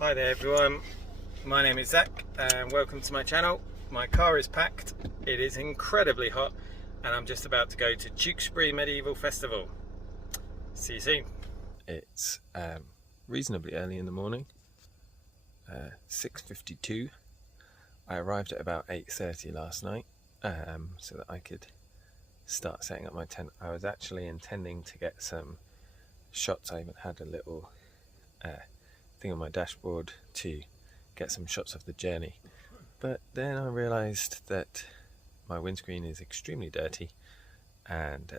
Hi there everyone, my name is Zach and welcome to my channel. My car is packed, it is incredibly hot and I'm just about to go to Tewkesbury Medieval Festival. See you soon. It's reasonably early in the morning, 6:52. I arrived at about 8:30 last night so that I could start setting up my tent. I was actually intending to get some shots. I even had a little thing on my dashboard to get some shots of the journey, but then I realised that my windscreen is extremely dirty and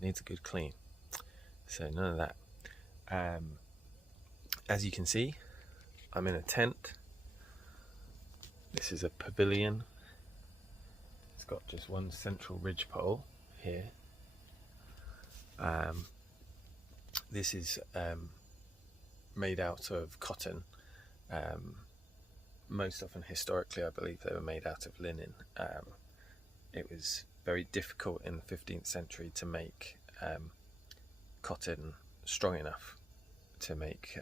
needs a good clean, so none of that. As you can see, I'm in a tent. This is a pavilion. It's got just one central ridge pole here. This is made out of cotton. Most often historically I believe they were made out of linen. It was very difficult in the 15th century to make cotton strong enough to make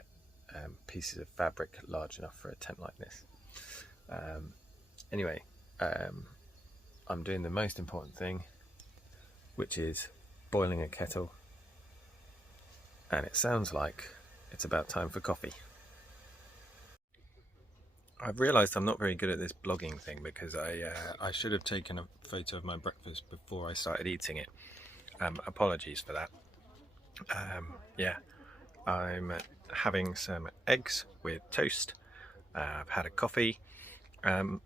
pieces of fabric large enough for a tent like this. Anyway, I'm doing the most important thing, which is boiling a kettle, and it sounds like it's about time for coffee. I've realised I'm not very good at this blogging thing because I should have taken a photo of my breakfast before I started eating it. Apologies for that. Yeah, I'm having some eggs with toast. I've had a coffee. A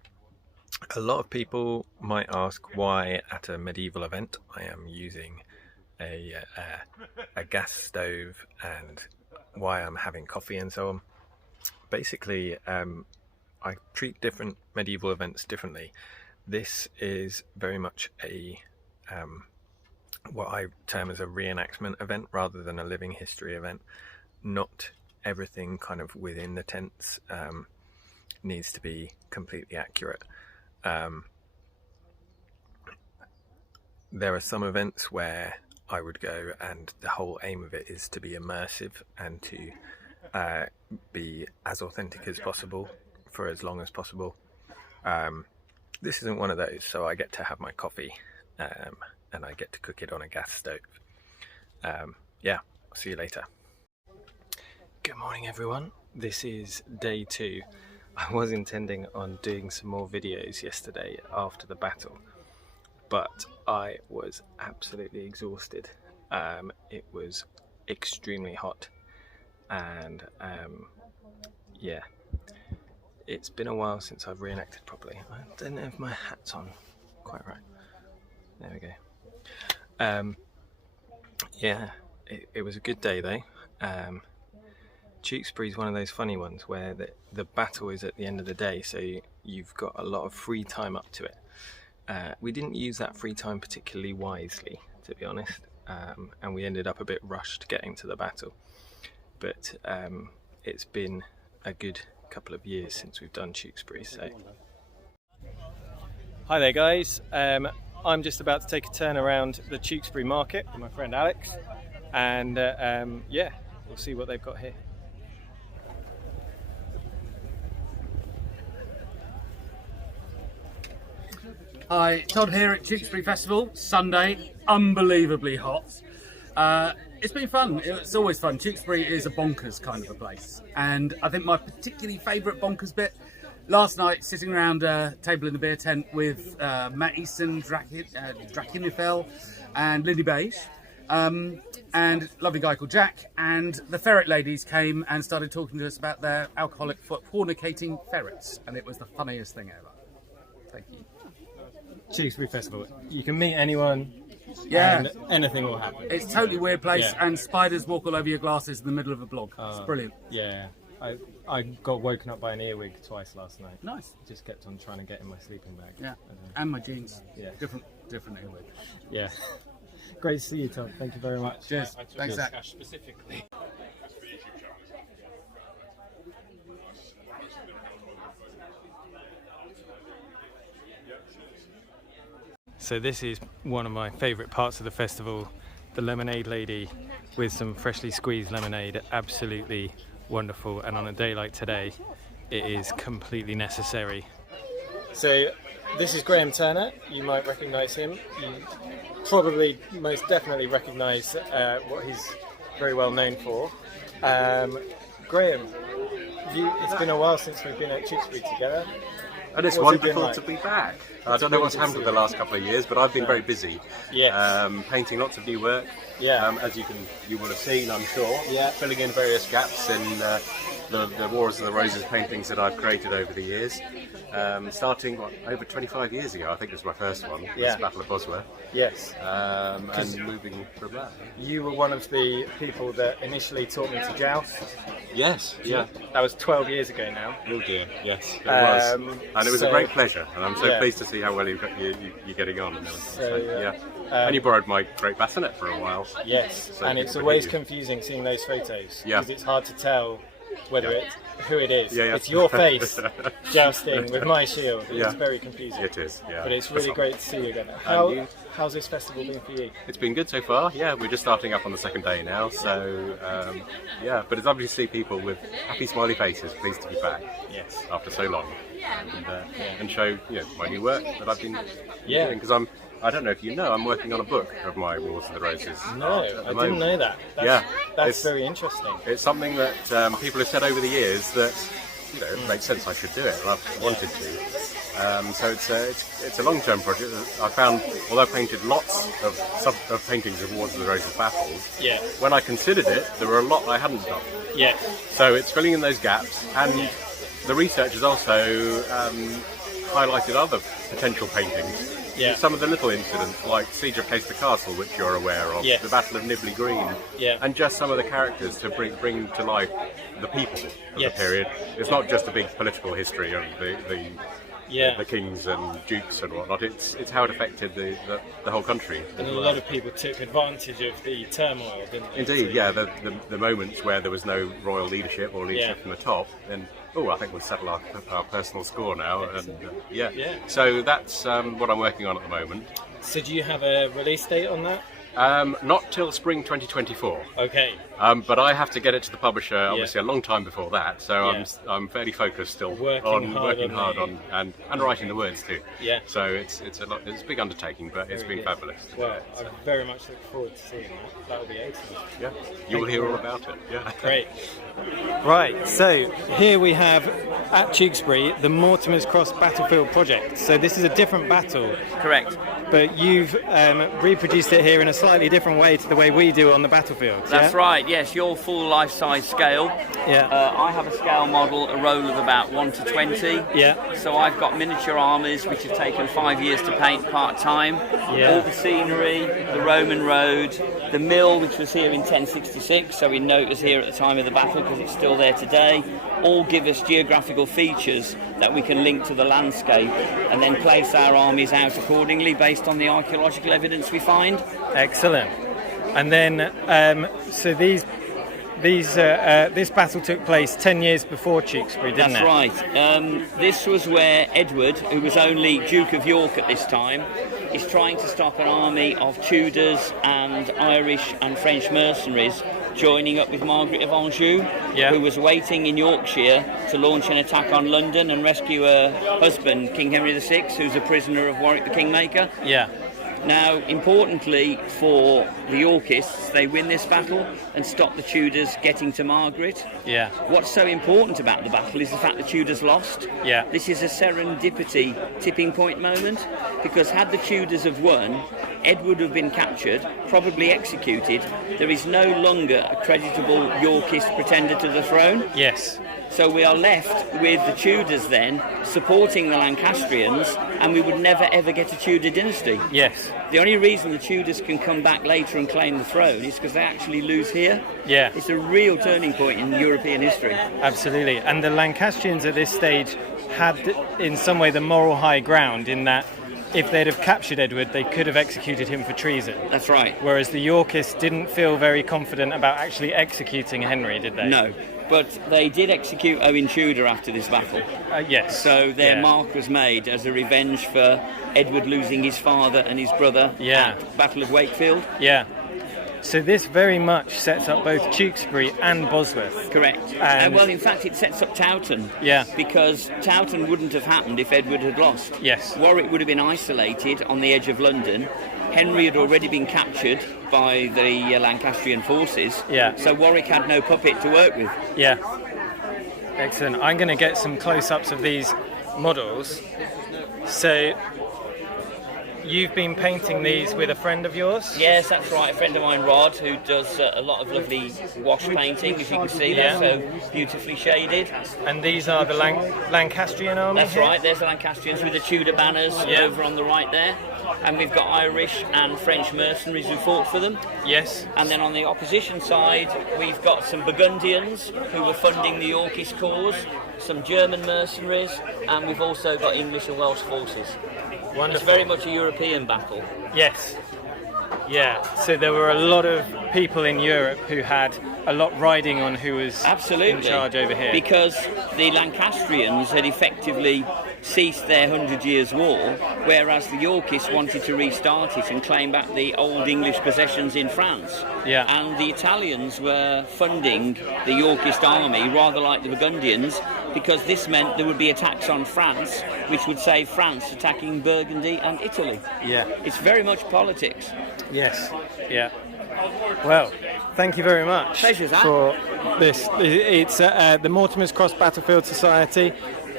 lot of people might ask why at a medieval event I am using a gas stove and why I'm having coffee and so on. Basically, I treat different medieval events differently. This is very much a what I term as a reenactment event rather than a living history event. Not everything kind of within the tents needs to be completely accurate. There are some events where I would go and the whole aim of it is to be immersive and to be as authentic as possible for as long as possible. This isn't one of those, so I get to have my coffee and I get to cook it on a gas stove. Yeah, I'll see you later. Good morning everyone, this is day 2. I was intending on doing some more videos yesterday after the battle, but I was absolutely exhausted. It was extremely hot and yeah, it's been a while since I've reenacted properly. I don't know if my hat's on quite right. There we go. Yeah, it was a good day though. Tewkesbury is one of those funny ones where the battle is at the end of the day, so you've got a lot of free time up to it. We didn't use that free time particularly wisely, to be honest, and we ended up a bit rushed getting to the battle. But it's been a good couple of years since we've done Tewkesbury, so. Hi there guys, I'm just about to take a turn around the Tewkesbury market with my friend Alex, and yeah, we'll see what they've got here. Hi, Todd here at Tewkesbury Festival, Sunday, unbelievably hot. It's been fun, it's always fun. Tewkesbury is a bonkers kind of a place, and I think my particularly favourite bonkers bit, last night sitting around a table in the beer tent with Matt Easton, Drakinifel and Lindy Beige, and lovely guy called Jack, and the ferret ladies came and started talking to us about their alcoholic fornicating ferrets, and it was the funniest thing ever. Thank you. Tewkesbury Festival. You can meet anyone, yeah, and anything will happen. It's a totally weird place, yeah. And spiders walk all over your glasses in the middle of a blog. It's brilliant. Yeah, I got woken up by an earwig twice last night. Nice. Just kept on trying to get in my sleeping bag. Yeah, and my jeans. Yeah. Different earwig. Yeah. Great to see you, Tom. Thank you very much. Cheers. Thanks, Zach. Specifically. So this is one of my favourite parts of the festival, the lemonade lady with some freshly squeezed lemonade, absolutely wonderful, and on a day like today, it is completely necessary. So this is Graham Turner. You might recognise him. You probably most definitely recognise what he's very well known for. Graham, it's been a while since we've been at Tewkesbury together. And it's wonderful to be back. I don't know what's happened in the last couple of years, but I've been very busy. Yes. Painting lots of new work. Yeah. As you will have seen, I'm sure. Yeah. Filling in various gaps in the Wars of the Roses paintings that I've created over the years. Starting over 25 years ago, I think was my first one. Yeah. Battle of Bosworth. Yes. And moving from that. You were one of the people that initially taught me to joust. Yes. Yeah. That was 12 years ago now. Oh dear. Yes. It was. And it was a great pleasure. And I'm so pleased to see how well you're getting on. And yeah. And you borrowed my great bassinet for a while. Yes. So and it's always confusing seeing those photos. Yeah. Because it's hard to tell whether who it is. Yeah. It's your face jousting with my shield. Yeah. It's very confusing. It is, yeah. But it's really great to see you again. How's this festival been for you? It's been good so far, yeah. We're just starting up on the second day now, so yeah. But it's lovely to see people with happy, smiley faces, pleased to be back. Yes. After so long, and show my new work that I've been doing, because I don't know if you know, I'm working on a book of my Wars of the Roses. No, I didn't know that. That's very interesting. It's something that people have said over the years that it makes sense I should do it, and I've wanted to. So it's a long-term project. I found, although I painted lots of paintings of Wars of the Roses battles, when I considered it, there were a lot I hadn't done. Yeah. So it's filling in those gaps, and the research has also highlighted other potential paintings. Yeah. Some of the little incidents, like Siege of Caister Castle, which you're aware of, the Battle of Nibley Green, and just some of the characters to bring to life the people of the period. It's not just a big political history of the kings and dukes and whatnot. It's how it affected the whole country. And a lot of people took advantage of the turmoil, didn't they? Indeed, the moments where there was no royal leadership or leadership from the top, and I think we'll settle our personal score now. Excellent. And so that's what I'm working on at the moment. So do you have a release date on that? Not till spring 2024. Okay. But I have to get it to the publisher obviously a long time before that, so I'm fairly focused still working hard on and writing the words too. Yeah. So it's a big undertaking, but it's been fabulous. Well, I very much look forward to seeing that. That'll be excellent. Yeah. You will hear all about it. Yeah. Great. Right, so here we have at Tewkesbury the Mortimer's Cross Battlefield project. So this is a different battle. Correct. But you've reproduced it here in a slightly different way to the way we do on the battlefield. That's right, yes, your full life-size scale. Yeah. I have a scale model, a roll of about 1 to 20. Yeah. So I've got miniature armies which have taken 5 years to paint part-time. Yeah. All the scenery, the Roman road, the mill which was here in 1066, so we know it was here at the time of the battle because it's still there today, all give us geographical features that we can link to the landscape and then place our armies out accordingly based on the archaeological evidence we find. Excellent. And then, so this battle took place 10 years before Tewkesbury, didn't it? That's right. This was where Edward, who was only Duke of York at this time, is trying to stop an army of Tudors and Irish and French mercenaries joining up with Margaret of Anjou, who was waiting in Yorkshire to launch an attack on London and rescue her husband, King Henry VI, who's a prisoner of Warwick the Kingmaker. Yeah. Now, importantly for the Yorkists, they win this battle and stop the Tudors getting to Margaret. Yeah. What's so important about the battle is the fact the Tudors lost. Yeah. This is a serendipity tipping point moment, because had the Tudors have won, Edward would have been captured, probably executed. There is no longer a creditable Yorkist pretender to the throne. Yes. So we are left with the Tudors then supporting the Lancastrians, and we would never ever get a Tudor dynasty. Yes. The only reason the Tudors can come back later and claim the throne is because they actually lose here. Yeah. It's a real turning point in European history. Absolutely. And the Lancastrians at this stage had in some way the moral high ground in that if they'd have captured Edward, they could have executed him for treason. That's right. Whereas the Yorkists didn't feel very confident about actually executing Henry, did they? No. But they did execute Owen Tudor after this battle. Yes. So their mark was made as a revenge for Edward losing his father and his brother at Battle of Wakefield. Yeah. So this very much sets up both Tewkesbury and Bosworth. Correct. And well, in fact, it sets up Towton. Yeah. Because Towton wouldn't have happened if Edward had lost. Yes. Warwick would have been isolated on the edge of London. Henry had already been captured by the Lancastrian forces. Yeah. So Warwick had no puppet to work with. Yeah. Excellent. I'm going to get some close-ups of these models. So you've been painting these with a friend of yours? Yes, that's right. A friend of mine, Rod, who does a lot of lovely wash painting, as you can see. They're so beautifully shaded. And these are the Lancastrian army? That's right. There's the Lancastrians with the Tudor banners over on the right there. And we've got Irish and French mercenaries who fought for them. Yes. And then on the opposition side, we've got some Burgundians who were funding the Yorkist cause, some German mercenaries, and we've also got English and Welsh forces. Wonderful. It's very much a European battle. Yes. Yeah. So there were a lot of people in Europe who had a lot riding on who was in charge over here. Because the Lancastrians had effectively ceased their 100 Years' War, whereas the Yorkists wanted to restart it and claim back the old English possessions in France. Yeah. And the Italians were funding the Yorkist army, rather like the Burgundians, because this meant there would be attacks on France, which would save France attacking Burgundy and Italy. Yeah. It's very much politics. Yes. Yeah. Well, thank you very much for this. It's the Mortimer's Cross Battlefield Society.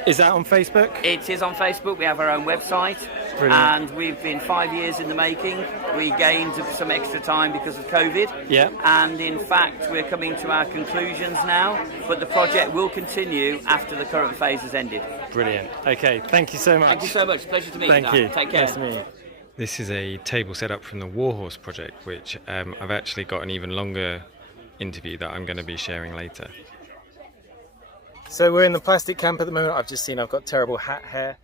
Is that on Facebook? It is on Facebook. We have our own website. Brilliant. And we've been 5 years in the making. We gained some extra time because of COVID. Yeah. And in fact, we're coming to our conclusions now, but the project will continue after the current phase has ended. Brilliant. Okay, thank you so much. Thank you so much. Pleasure to meet you. Thank you. Take care. Nice to meet you. This is a table set up from the Warhorse project, which I've actually got an even longer interview that I'm going to be sharing later. So we're in the plastic camp at the moment. I've just seen I've got terrible hat hair.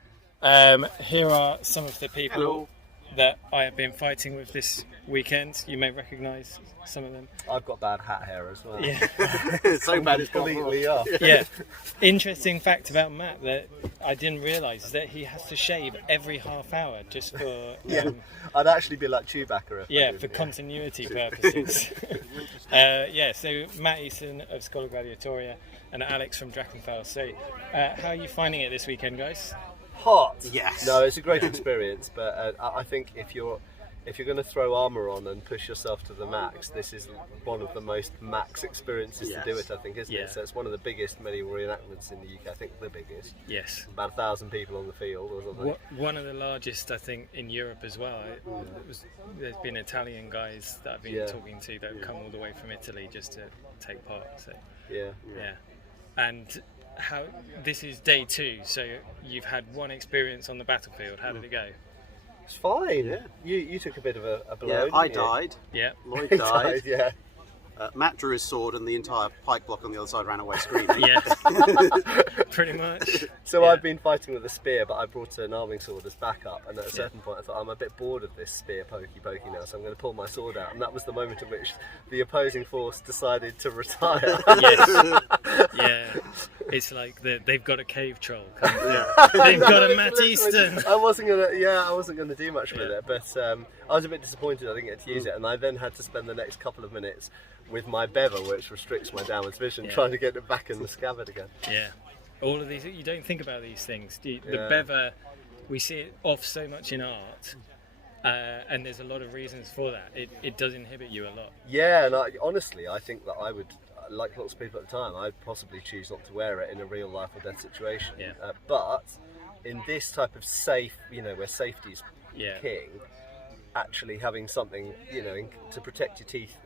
Here are some of the people that I have been fighting with this weekend. You may recognise some of them. I've got bad hat hair as well. Yeah. It's so bad it's completely off. Yeah. Interesting fact about Matt that I didn't realise is that he has to shave every half hour just for... I'd actually be like Chewbacca. For continuity purposes. So Matt Easton of Schola Gladiatoria and Alex from Drachenfels. So how are you finding it this weekend, guys? Hot. Yes. No, it's a great experience, but I think if you're going to throw armour on and push yourself to the max, this is one of the most max experiences to do it, I think, isn't it? So it's one of the biggest medieval reenactments in the UK, I think the biggest. Yes. About 1,000 people on the field or something. One of the largest, I think, in Europe as well. There's been Italian guys that I've been talking to that have come all the way from Italy just to take part. So yeah. And this is day 2, so you've had one experience on the battlefield. How did it go? It's fine. Yeah. You took a bit of a blow. Yeah, I died. Yeah. Lloyd died. Yeah. Matt drew his sword and the entire pike block on the other side ran away screaming. Yeah. Pretty much. So I've been fighting with a spear, but I brought an arming sword as backup, and at a certain point I thought, I'm a bit bored of this spear pokey now, so I'm going to pull my sword out, and that was the moment at which the opposing force decided to retire. Yes. Yeah. It's like they've got a cave troll. They've got a Matt Easton. I wasn't gonna do much with it, but I was a bit disappointed I didn't get to use it, and I then had to spend the next couple of minutes with my bever, which restricts my downwards vision, trying to get it back in the scabbard again. Yeah. All of these, you don't think about these things. The bever, we see it off so much in art, and there's a lot of reasons for that. It does inhibit you a lot. Yeah, and honestly, I think that I would, like lots of people at the time, I'd possibly choose not to wear it in a real life or death situation. Yeah. But in this type of safe, where safety's king, actually having something, to protect your teeth,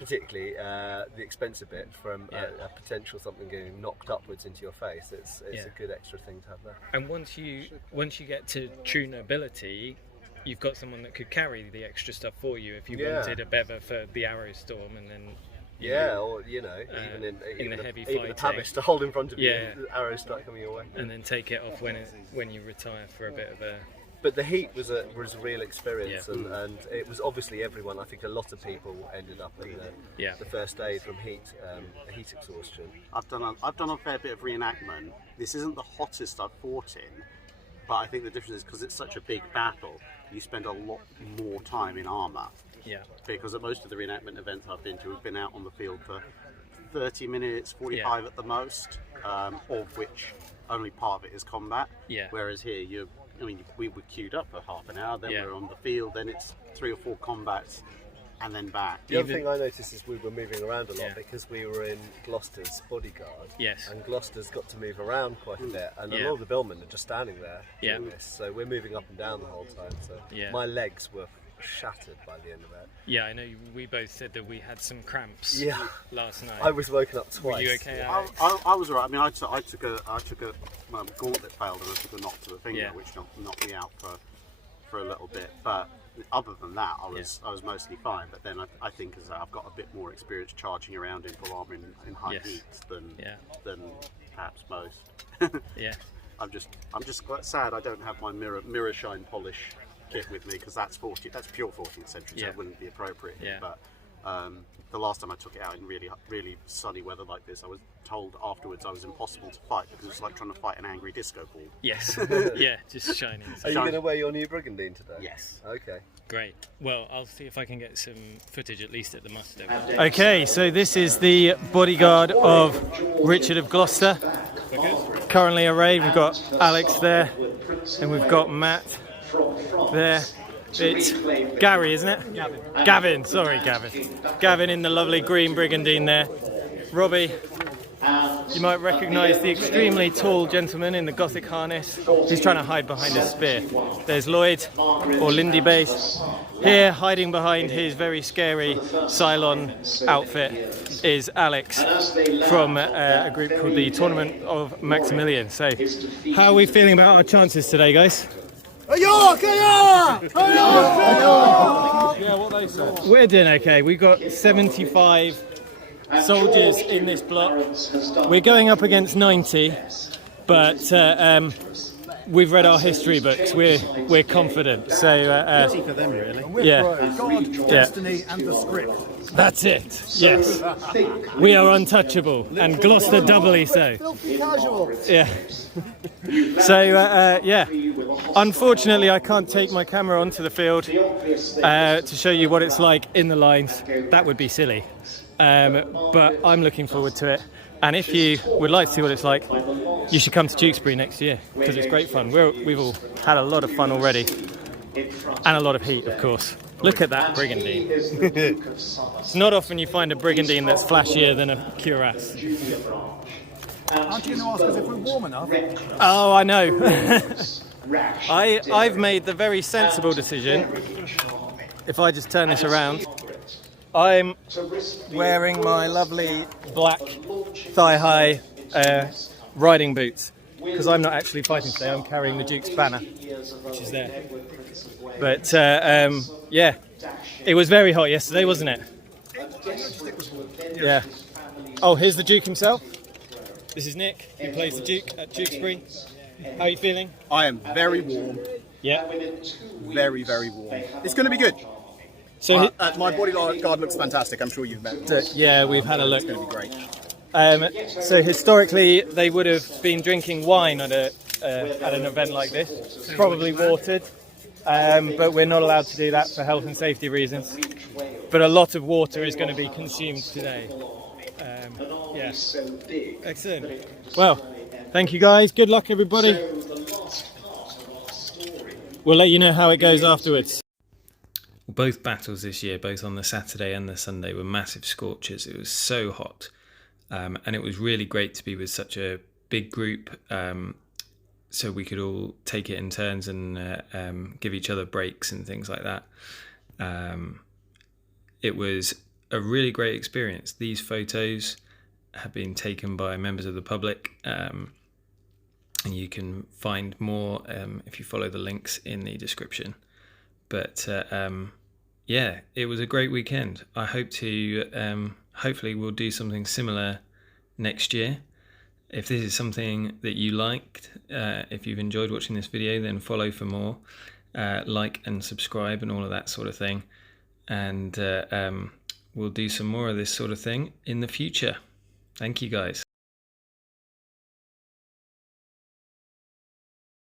particularly the expensive bit from a potential something getting knocked upwards into your face, it's a good extra thing to have there. And once you get to true nobility, you've got someone that could carry the extra stuff for you if you wanted a bever for the arrow storm, and then even the heavy fighting, even the pavish to hold in front of you, the arrows start coming your way, and then take it off when you retire for a bit of a. But the heat was a real experience, and it was obviously everyone. I think a lot of people ended up in the first aid from heat exhaustion. I've done a fair bit of reenactment. This isn't the hottest I've fought in, but I think the difference is because it's such a big battle, you spend a lot more time in armour. Yeah. Because at most of the reenactment events I've been to, we've been out on the field for 30 minutes, 45 at the most, of which only part of it is combat. Yeah. Whereas here, we were queued up for half an hour, then we're on the field, then it's 3 or 4 combats, and then back. The other thing I noticed is we were moving around a lot because we were in Gloucester's bodyguard. Yes. And Gloucester's got to move around quite a bit, and a lot of the billmen are just standing there doing this. So we're moving up and down the whole time. So my legs were shattered by the end of it. Yeah, I know we both said that we had some cramps last night. I was woken up twice. Were you okay? I was alright. I mean, I took a gauntlet failed and I took a knock to the finger, which knocked me out for a little bit. But other than that, I was mostly fine. But then I think as I've got a bit more experience charging around in full armour in high heat than perhaps most. I'm just quite sad I don't have my mirror shine polish kit with me, because that's pure 14th century, so it wouldn't be appropriate here. But the last time I took it out in really sunny weather like this, I was told afterwards I was impossible to fight because it's like trying to fight an angry disco ball. Yes. Just shining. Are you going to wear your new brigandine today? Yes. Okay. Great. Well, I'll see if I can get some footage at least at the muster. Okay, so this is the bodyguard of Richard of Gloucester. Currently arrayed. We've got Alex there, and we've got Matt there. It's Gary, isn't it? Gavin. Gavin in the lovely green brigandine there. Robbie, you might recognise the extremely tall gentleman in the Gothic harness. He's trying to hide behind a spear. There's Lloyd, or Lindy Base. Here, hiding behind his very scary Cylon outfit, is Alex from a group called the Tournament of Maximilian. So, how are we feeling about our chances today, guys? Yeah, what they say. We're doing okay. We've got 75 soldiers in this block. We're going up against 90, but we've read our history books. We're confident. So for them, really. God, destiny, and the script. That's it. Yes, we are untouchable, and Gloucester doubly so. Filthy casual. Yeah. So unfortunately I can't take my camera onto the field to show you what it's like in the lines. That would be silly, but I'm looking forward to it, and if you would like to see what it's like, you should come to Tewkesbury next year, because it's great fun. We've all had a lot of fun already, and a lot of heat, of course. Look at that brigandine. It's not often you find a brigandine that's flashier than a cuirass. Aren't you going to ask us if we're warm enough? Oh, I know. I've made the very sensible decision. If I just turn this around, I'm wearing my lovely black thigh-high riding boots, because I'm not actually fighting today. I'm carrying the Duke's banner, which is there. But yeah, it was very hot yesterday, wasn't it? Yeah. Oh, here's the Duke himself. This is Nick, who plays the Duke at Tewkesbury. How are you feeling? I am very warm. Yeah. Very, very warm. It's going to be good. So my bodyguard looks fantastic. I'm sure you've met. Yeah, we've had a look. It's going to be great. So historically, they would have been drinking wine at an event like this, probably watered, but we're not allowed to do that for health and safety reasons. But a lot of water is going to be consumed today. Yes. Excellent. Well, thank you guys. Good luck, everybody. We'll let you know how it goes afterwards. Both battles this year, both on the Saturday and the Sunday, were massive scorchers. It was so hot. And it was really great to be with such a big group, so we could all take it in turns and give each other breaks and things like that. It was a really great experience. These photos have been taken by members of the public, and you can find more if you follow the links in the description. But yeah, it was a great weekend. I hope to hopefully we'll do something similar next year. If this is something that you liked, if you've enjoyed watching this video, then follow for more, like and subscribe and all of that sort of thing, and we'll do some more of this sort of thing in the future. Thank you guys.